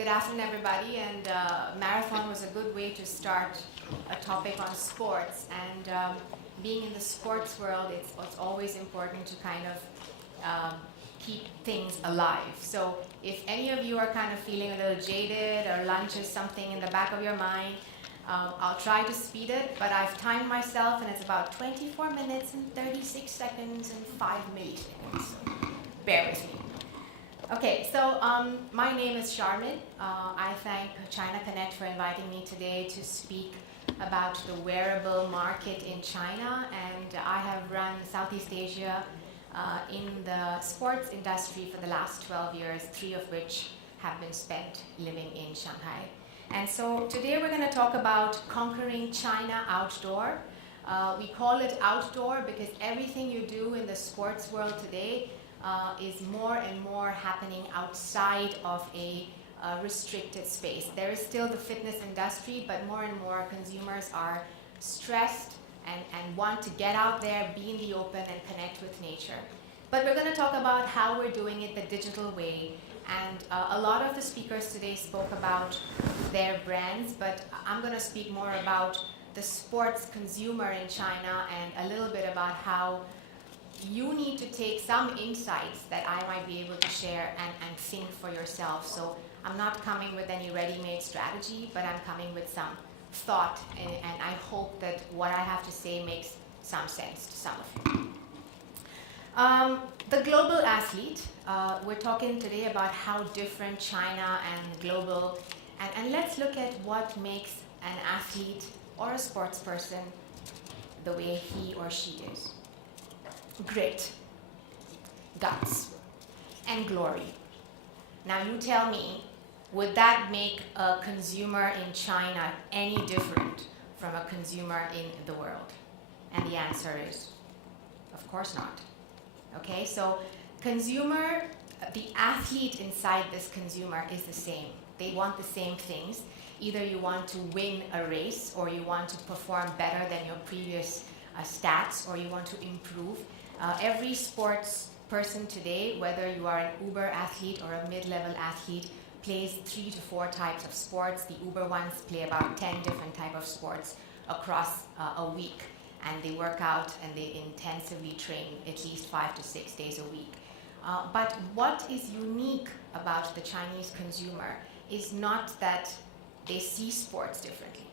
good afternoon, everybody. And marathon was a good way to start a topic on sports. And being in the sports world, it's always important to kind of keep things alive. So if any of you are kind of feeling a little jaded or lunch is something in the back of your mind, I'll try to speed it, but I've timed myself and it's about 24 minutes and 36 seconds and 5 milliseconds. So bear with me. Okay, so my name is Sharmin. I thank China Connect for inviting me today to speak about the wearable market in China, and I have run Southeast Asia in the sports industry for the last 12 years, 3 of which have been spent living in Shanghai. And so today we're going to talk about conquering China outdoor. We call it outdoor because everything you do in the sports world today is more and more happening outside of a restricted space. There is still the fitness industry, but more and more consumers are stressed and want to get out there, be in the open, and connect with nature. But we're going to talk about how we're doing it the digital way. And a lot of the speakers today spoke about their brands, but I'm going to speak more about the sports consumer in China and a little bit about how you need to take some insights that I might be able to share and think for yourself. So I'm not coming with any ready-made strategy, but I'm coming with some thought, and I hope that what I have to say makes some sense to some of you. The global athlete, we're talking today about how different China and global, and let's look at what makes an athlete or a sports person the way he or she is. Grit, guts, and glory. Now you tell me, would that make a consumer in China any different from a consumer in the world? And the answer is, of course not. Okay, so consumer, the athlete inside this consumer is the same. They want the same things. Either you want to win a race, or you want to perform better than your previous stats, or you want to improve. Every sports person today, whether you are an Uber athlete or a mid-level athlete, plays 3 to 4 types of sports. The Uber ones play about 10 different types of sports across a week. And they work out and they intensively train at least 5 to 6 days a week. But what is unique about the Chinese consumer is not that they see sports differently.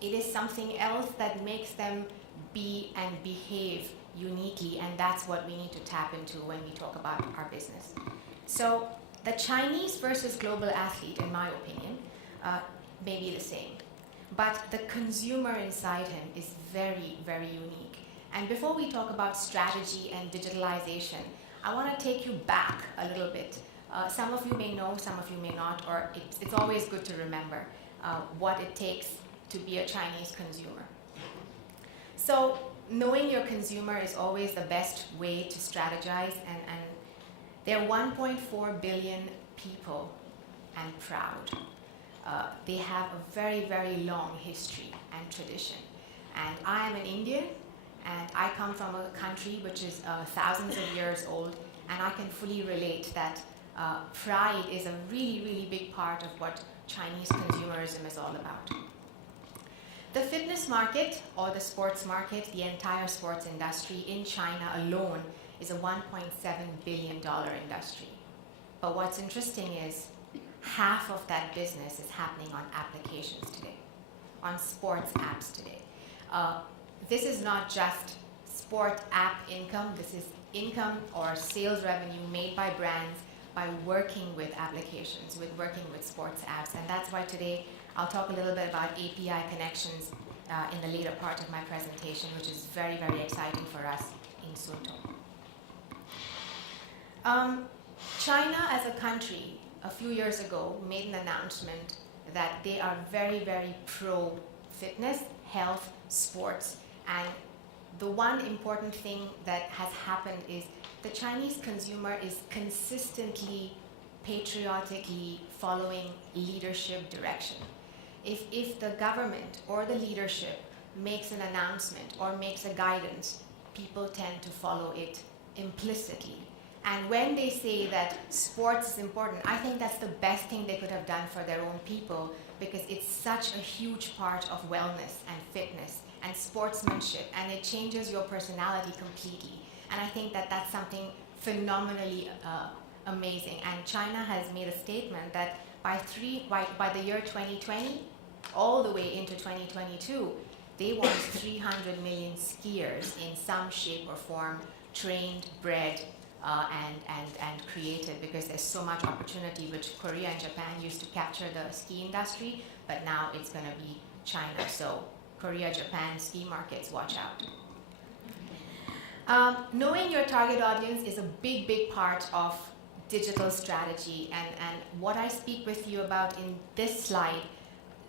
It is something else that makes them be and behave uniquely, and that's what we need to tap into when we talk about our business. So the Chinese versus global athlete, in my opinion, may be the same. But the consumer inside him is very, very unique. And before we talk about strategy and digitalization, I want to take you back a little bit. Some of you may know, some of you may not, or it's always good to remember what it takes to be a Chinese consumer. So knowing your consumer is always the best way to strategize, and there are 1.4 billion people and proud. They have a very, very long history and tradition. And I am an Indian, and I come from a country which is thousands of years old, and I can fully relate that pride is a really, really big part of what Chinese consumerism is all about. The fitness market, or the sports market, the entire sports industry in China alone is a $1.7 billion industry. But what's interesting is half of that business is happening on applications today, on sports apps today. This is not just sport app income, this is income or sales revenue made by brands by working with applications, working with sports apps. And that's why today I'll talk a little bit about API connections in the later part of my presentation, which is very, very exciting for us in SUUNTO. China as a country a few years ago made an announcement that they are very, very pro fitness, health, sports, and the one important thing that has happened is the Chinese consumer is consistently, patriotically following leadership direction. If the government or the leadership makes an announcement or makes a guidance, people tend to follow it implicitly. And when they say that sports is important, I think that's the best thing they could have done for their own people, because it's such a huge part of wellness and fitness and sportsmanship, and it changes your personality completely. And I think that that's something phenomenally amazing. And China has made a statement that by the year 2020, all the way into 2022, they want 300 million skiers in some shape or form, trained, bred, and created, because there's so much opportunity, which Korea and Japan used to capture the ski industry, but now it's going to be China. So Korea, Japan, ski markets, watch out. Knowing your target audience is a big, big part of digital strategy, and what I speak with you about in this slide,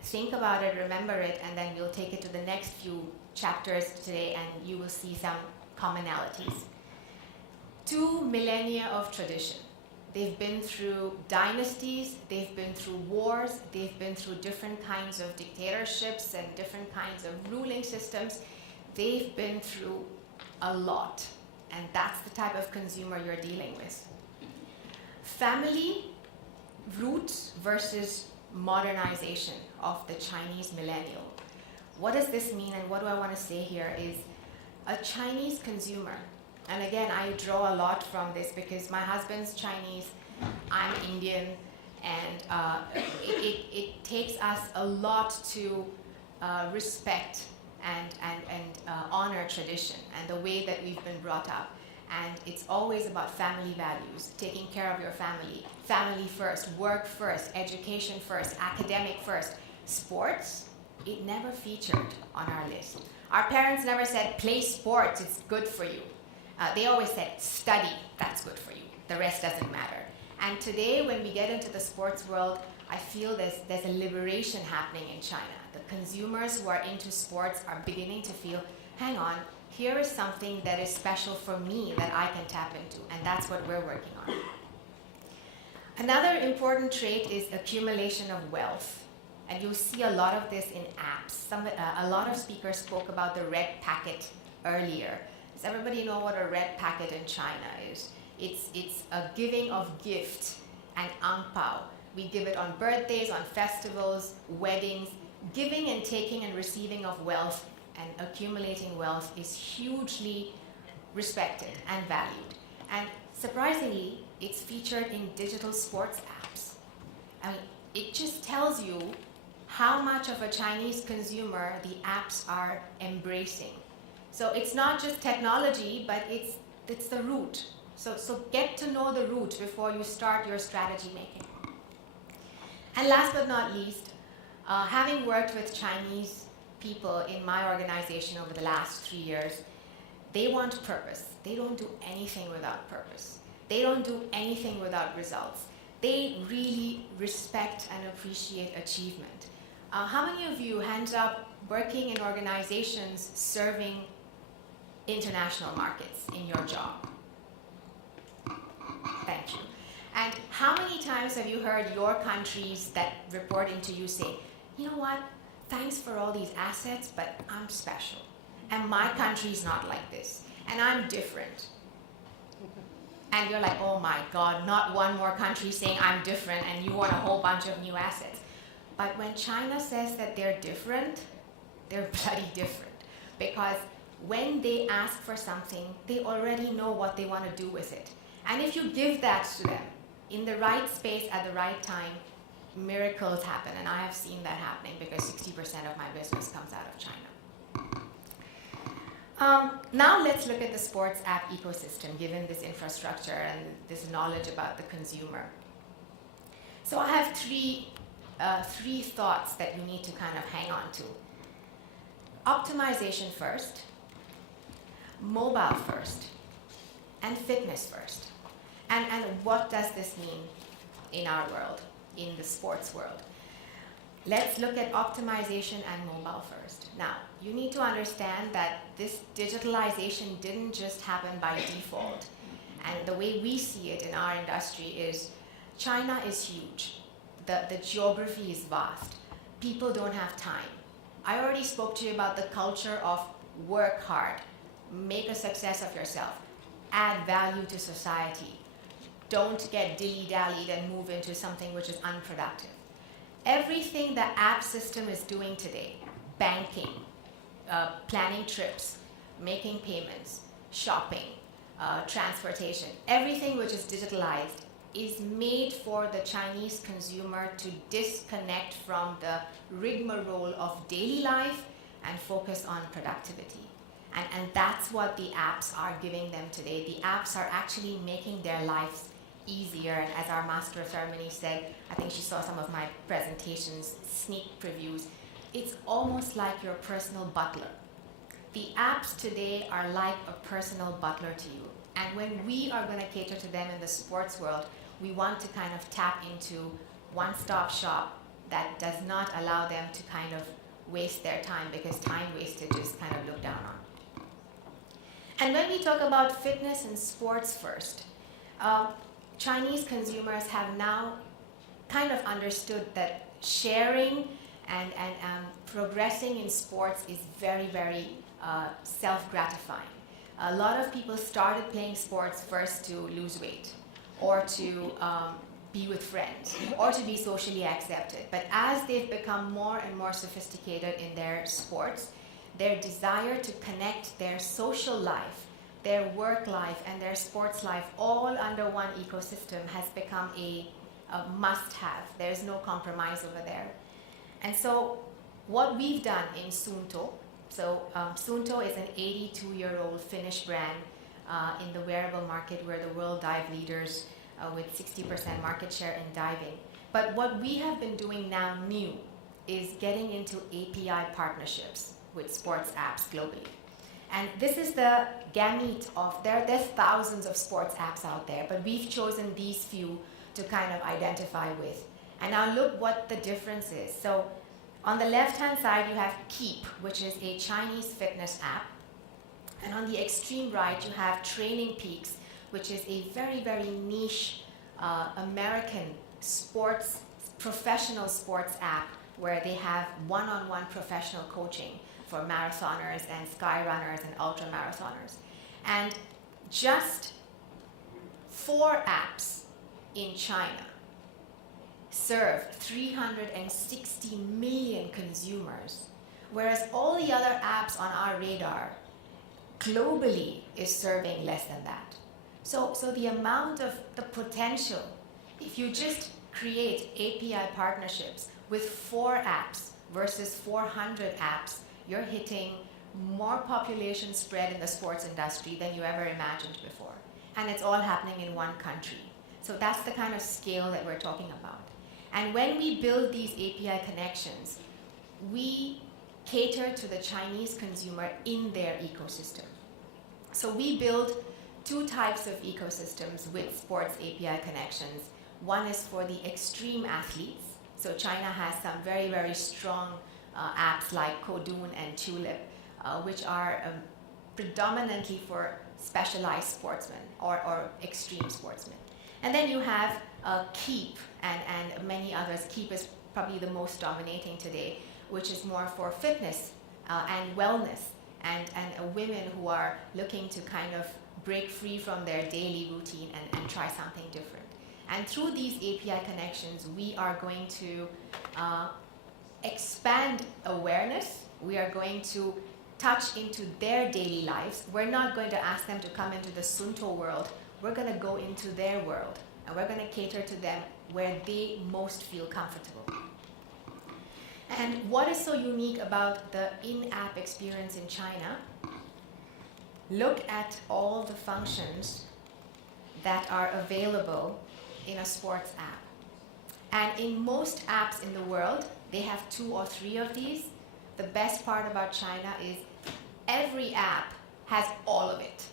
think about it, remember it, and then we'll take it to the next few chapters today, and you will see some commonalities. 2 millennia of tradition. They've been through dynasties, they've been through wars, they've been through different kinds of dictatorships and different kinds of ruling systems. They've been through a lot, and that's the type of consumer you're dealing with. Family roots versus modernization of the Chinese millennial. What does this mean, and what do I want to say here is a Chinese consumer, and again, I draw a lot from this because my husband's Chinese, I'm Indian, and it takes us a lot to respect and honor tradition and the way that we've been brought up. And it's always about family values, taking care of your family, family first, work first, education first, academic first. Sports, it never featured on our list. Our parents never said, play sports, it's good for you. They always said, study, that's good for you. The rest doesn't matter. And today, when we get into the sports world, I feel there's a liberation happening in China. The consumers who are into sports are beginning to feel, hang on, here is something that is special for me that I can tap into, and that's what we're working on. Another important trait is accumulation of wealth. And you'll see a lot of this in apps. A lot of speakers spoke about the red packet earlier. Does everybody know what a red packet in China is? It's a giving of gift and ang pao. We give it on birthdays, on festivals, weddings. Giving and taking and receiving of wealth and accumulating wealth is hugely respected and valued. And surprisingly, it's featured in digital sports apps. I mean, it just tells you how much of a Chinese consumer the apps are embracing. So it's not just technology, but it's the root. So get to know the root before you start your strategy making. And last but not least, having worked with Chinese people in my organization over the last 3 years, they want purpose. They don't do anything without purpose. They don't do anything without results. They really respect and appreciate achievement. How many of you, hands up, working in organizations serving international markets in your job? Thank you. And how many times have you heard your countries that report into you say, you know what, thanks for all these assets, but I'm special. And my country's not like this. And I'm different. And you're like, oh my God, not one more country saying I'm different, and you want a whole bunch of new assets. But when China says that they're different, they're bloody different. Because when they ask for something, they already know what they want to do with it. And if you give that to them in the right space at the right time, miracles happen. And I have seen that happening because 60% of my business comes out of China. Now let's look at the sports app ecosystem, given this infrastructure and this knowledge about the consumer. So I have three thoughts that you need to kind of hang on to. Optimization first, mobile first, and fitness first. And what does this mean in our world, in the sports world? Let's look at optimization and mobile first. Now, you need to understand that this digitalization didn't just happen by default. And the way we see it in our industry is China is huge. The geography is vast. People don't have time. I already spoke to you about the culture of work hard, make a success of yourself, add value to society, don't get dilly-dallied and move into something which is unproductive. Everything the app system is doing today, banking, planning trips, making payments, shopping, transportation, everything which is digitalized is made for the Chinese consumer to disconnect from the rigmarole of daily life and focus on productivity. And that's what the apps are giving them today. The apps are actually making their lives easier. And as our master of ceremony said, I think she saw some of my presentations, sneak previews, it's almost like your personal butler. The apps today are like a personal butler to you. And when we are going to cater to them in the sports world, we want to kind of tap into one-stop shop that does not allow them to kind of waste their time, because time wastage is kind of looked down on. And when we talk about fitness and sports first, Chinese consumers have now kind of understood that sharing and progressing in sports is very, very self-gratifying. A lot of people started playing sports first to lose weight, or to be with friends, or to be socially accepted. But as they've become more and more sophisticated in their sports, their desire to connect their social life, their work life, and their sports life all under one ecosystem has become a must-have. There's no compromise over there. And so what we've done in SUUNTO, SUUNTO is an 82-year-old Finnish brand in the wearable market. We're the world dive leaders with 60% market share in diving. But what we have been doing now new is getting into API partnerships with sports apps globally. And this is the gamut of, there's thousands of sports apps out there, but we've chosen these few to kind of identify with. And now look what the difference is. So on the left-hand side, you have Keep, which is a Chinese fitness app. And on the extreme right, you have Training Peaks, which is a very, very niche American professional sports app where they have one-on-one professional coaching for marathoners and sky runners and ultra marathoners. And just 4 apps in China serve 360 million consumers, whereas all the other apps on our radar globally is serving less than that. So the amount of the potential, if you just create API partnerships with 4 apps versus 400 apps, you're hitting more population spread in the sports industry than you ever imagined before. And it's all happening in one country. So that's the kind of scale that we're talking about. And when we build these API connections, we cater to the Chinese consumer in their ecosystem. So we build 2 types of ecosystems with sports API connections. One is for the extreme athletes. So China has some very, very strong apps like Kodun and Tulip, which are predominantly for specialized sportsmen or extreme sportsmen. And then you have Keep and many others. Keep is probably the most dominating today, which is more for fitness and wellness and women who are looking to kind of break free from their daily routine and try something different. And through these API connections, we are going to expand awareness. We are going to touch into their daily lives. We're not going to ask them to come into the SUUNTO world. We're going to go into their world, and we're going to cater to them where they most feel comfortable. And what is so unique about the in-app experience in China? Look at all the functions that are available in a sports app. And in most apps in the world, they have 2 or 3 of these. The best part about China is every app has all of it.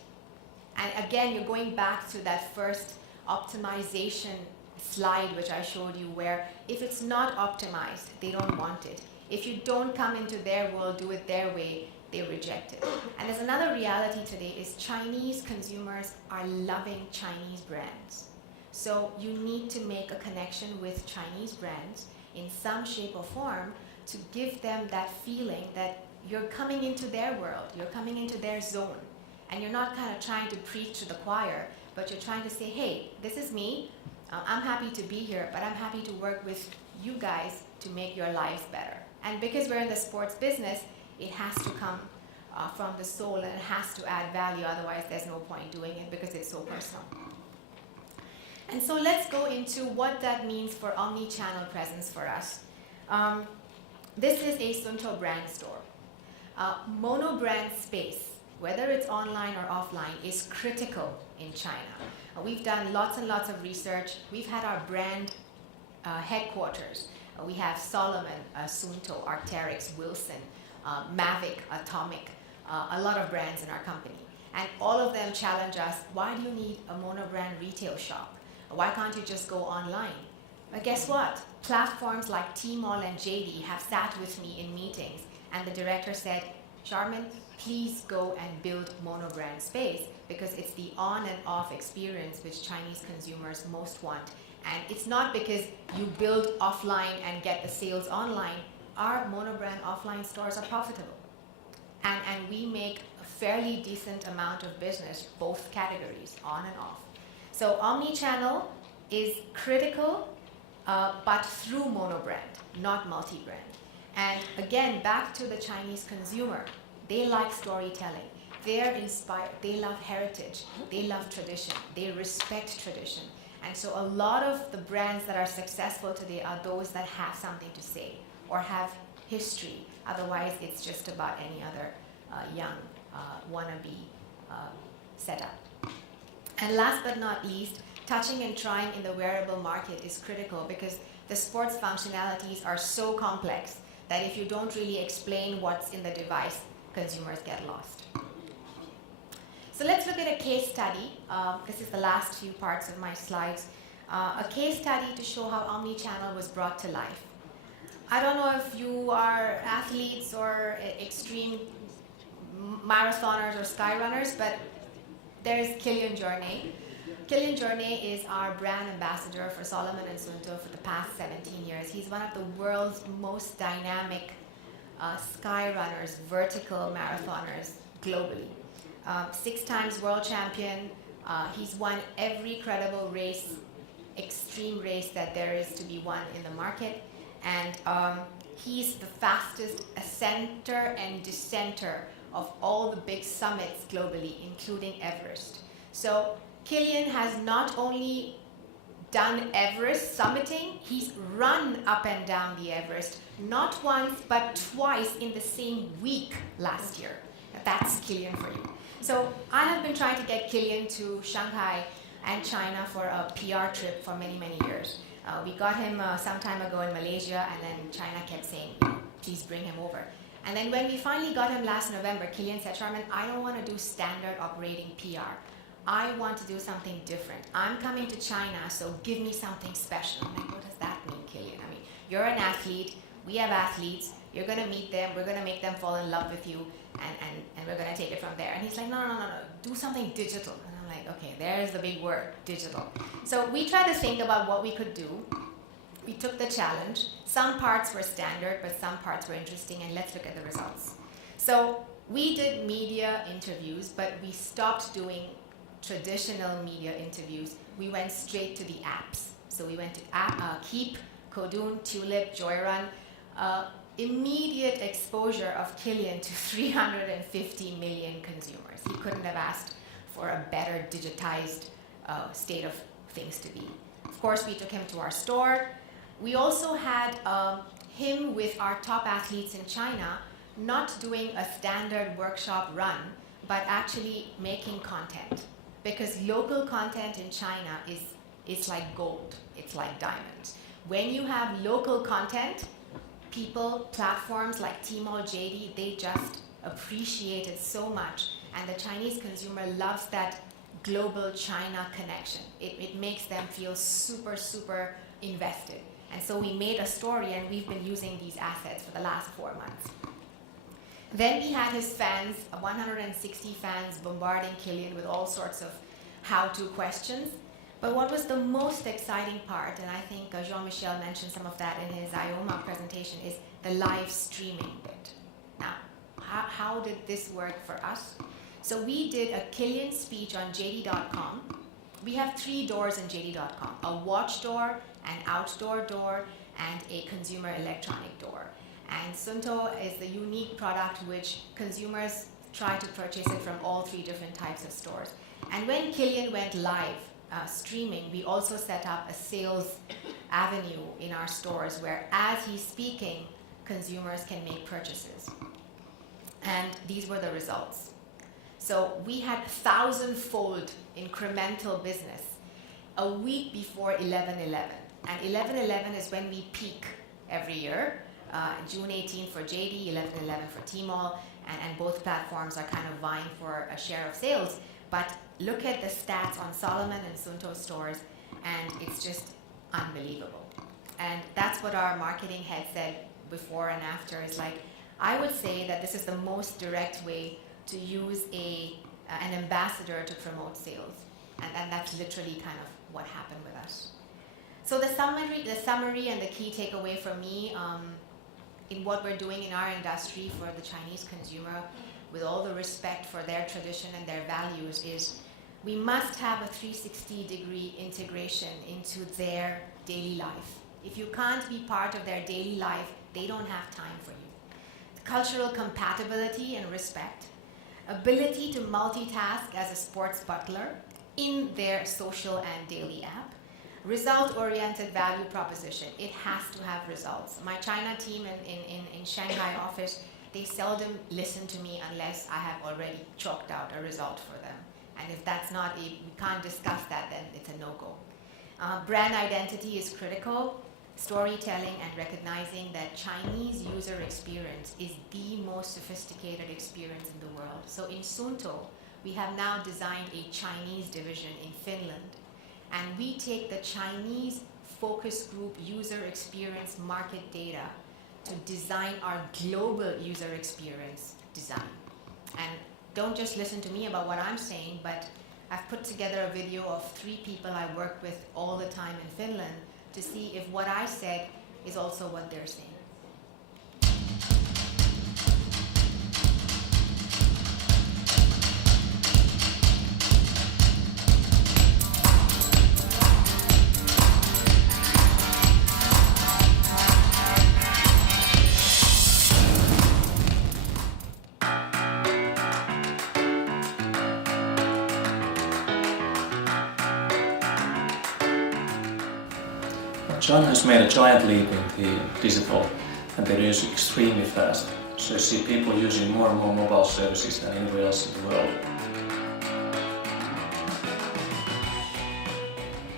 And again, you're going back to that first optimization slide which I showed you, where if it's not optimized, they don't want it. If you don't come into their world, do it their way, they reject it. And there's another reality today is Chinese consumers are loving Chinese brands. So you need to make a connection with Chinese brands in some shape or form to give them that feeling that you're coming into their world, you're coming into their zone. And you're not kind of trying to preach to the choir, but you're trying to say, hey, this is me, I'm happy to be here, but I'm happy to work with you guys to make your lives better. And because we're in the sports business, it has to come from the soul, and it has to add value, otherwise there's no point doing it because it's so personal. And so let's go into what that means for omni-channel presence for us. This is a SUUNTO brand store. Mono-brand space, whether it's online or offline, is critical in China. We've done lots and lots of research. We've had our brand headquarters. We have Solomon, SUUNTO, Arc'teryx, Wilson, Mavic, Atomic, a lot of brands in our company. And all of them challenge us, why do you need a mono-brand retail shop? Why can't you just go online? But guess what? Platforms like Tmall and JD have sat with me in meetings, and the director said, Sharmin, please go and build mono-brand space, because it's the on and off experience which Chinese consumers most want. And it's not because you build offline and get the sales online. Our mono-brand offline stores are profitable. And we make a fairly decent amount of business, both categories, on and off. So omni-channel is critical, but through mono-brand, not multi-brand. And again, back to the Chinese consumer, they like storytelling. They're inspired, they love heritage, they love tradition, they respect tradition. And so a lot of the brands that are successful today are those that have something to say or have history. Otherwise, it's just about any other young wannabe setup. And last but not least, touching and trying in the wearable market is critical, because the sports functionalities are so complex that if you don't really explain what's in the device, consumers get lost. So let's look at a case study. This is the last few parts of my slides. A case study to show how omni-channel was brought to life. I don't know if you are athletes or extreme marathoners or sky runners, but there's Kylian Jornet. Kylian Jornet is our brand ambassador for Solomon and SUUNTO for the past 17 years. He's one of the world's most dynamic sky runners, vertical marathoners globally. 6 times world champion. He's won every credible race, extreme race that there is to be won in the market. And he's the fastest ascenter and descenter of all the big summits globally, including Everest. So Kylian has not only done Everest summiting, he's run up and down the Everest, not once, but twice in the same week last year. That's Kylian for you. So I have been trying to get Kylian to Shanghai and China for a PR trip for many, many years. We got him some time ago in Malaysia, and then China kept saying, please bring him over. And then when we finally got him last November, Kylian said, Sharmin, I don't want to do standard operating PR. I want to do something different. I'm coming to China, so give me something special. I'm like, what does that mean, Kylian? I mean, you're an athlete, we have athletes, you're going to meet them, we're going to make them fall in love with you, and we're going to take it from there. And he's like, no, do something digital. And I'm like, okay, there's the big word, digital. So we tried to think about what we could do. We took the challenge. Some parts were standard, but some parts were interesting, and let's look at the results. So we did media interviews, but we stopped doing traditional media interviews. We went straight to the apps. So we went to Keep, Kowloon, Tulip, Joyrun. Immediate exposure of Kylian to 350 million consumers. He couldn't have asked for a better digitized state of things to be. Of course, we took him to our store. We also had him with our top athletes in China, not doing a standard workshop run, but actually making content. Because local content in China is like gold, it's like diamonds. When you have local content, people, platforms like Tmall, JD, they just appreciate it so much. And the Chinese consumer loves that global China connection. It makes them feel super, super invested. And so we made a story, and we've been using these assets for the last 4 months. Then we had his fans, 160 fans, bombarding Kylian with all sorts of how-to questions. But what was the most exciting part, and I think Jean-Michel mentioned some of that in his IOMA presentation, is the live streaming bit. Now, how did this work for us? So we did a Kylian speech on JD.com, We have 3 doors in JD.com, a watch door, an outdoor door, and a consumer electronic door. And SUUNTO is the unique product which consumers try to purchase it from all 3 different types of stores. And when Killian went live streaming, we also set up a sales avenue in our stores where as he's speaking, consumers can make purchases. And these were the results. So we had 1,000-fold incremental business a week before 11/11. And 11/11 is when we peak every year. June 18 for JD, 11/11 for Tmall, and both platforms are kind of vying for a share of sales. But look at the stats on Solomon and SUUNTO stores, and it's just unbelievable. And that's what our marketing head said before and after, is like, I would say that this is the most direct way to use an ambassador to promote sales. And that's literally kind of what happened with us. So the summary and the key takeaway for me in what we're doing in our industry for the Chinese consumer, with all the respect for their tradition and their values, is we must have a 360-degree integration into their daily life. If you can't be part of their daily life, they don't have time for you. Cultural compatibility and respect, ability to multitask as a sports butler in their social and daily app, result-oriented value proposition. It has to have results. My China team in Shanghai office, they seldom listen to me unless I have already chalked out a result for them. And if that's not, we can't discuss that, then it's a no-go. Brand identity is critical. Storytelling and recognizing that Chinese user experience is the most sophisticated experience in the world. So in SUUNTO, we have now designed a Chinese division in Finland. And we take the Chinese focus group user experience market data to design our global user experience design. And don't just listen to me about what I'm saying, but I've put together a video of 3 people I work with all the time in Finland to see if what I said is also what they're saying. China has made a giant leap in the digital, and they're using extremely fast. So you see people using more and more mobile services than anywhere else in the world.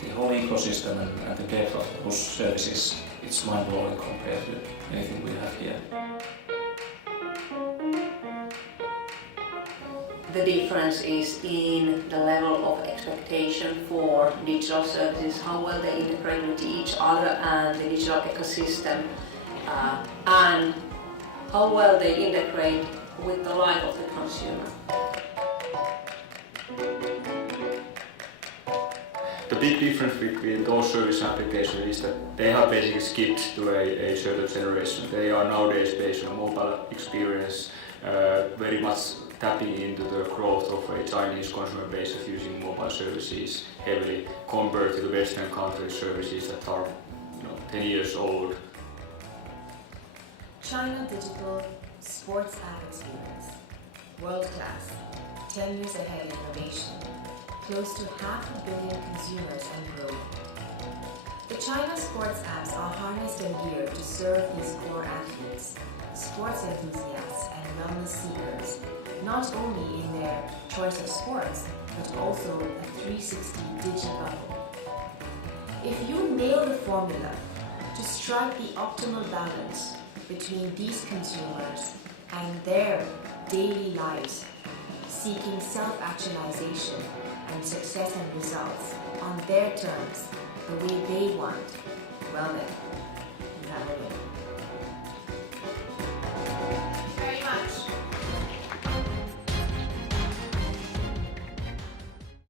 The whole ecosystem and the depth of those services, it's mind-blowing compared to anything we have here. The difference is in the level of expectation for digital services, how well they integrate with each other and the digital ecosystem, and how well they integrate with the life of the consumer. The big difference between those service applications is that they have basically skipped to a certain generation. They are nowadays based on a mobile experience, very much tapping into the growth of a Chinese consumer base of using mobile services heavily compared to the Western countries' services that are 10 years old. China Digital Sports App Experience. World class, 10 years ahead in innovation, close to 500 million consumers and growing. The China sports apps are harnessed and geared to serve these core athletes, sports enthusiasts and wellness seekers, not only in their choice of sports, but also a 360 digi-bubble. If you nail the formula to strike the optimal balance between these consumers and their daily lives, seeking self-actualization and success and results on their terms, the way they want, well then, you have a win.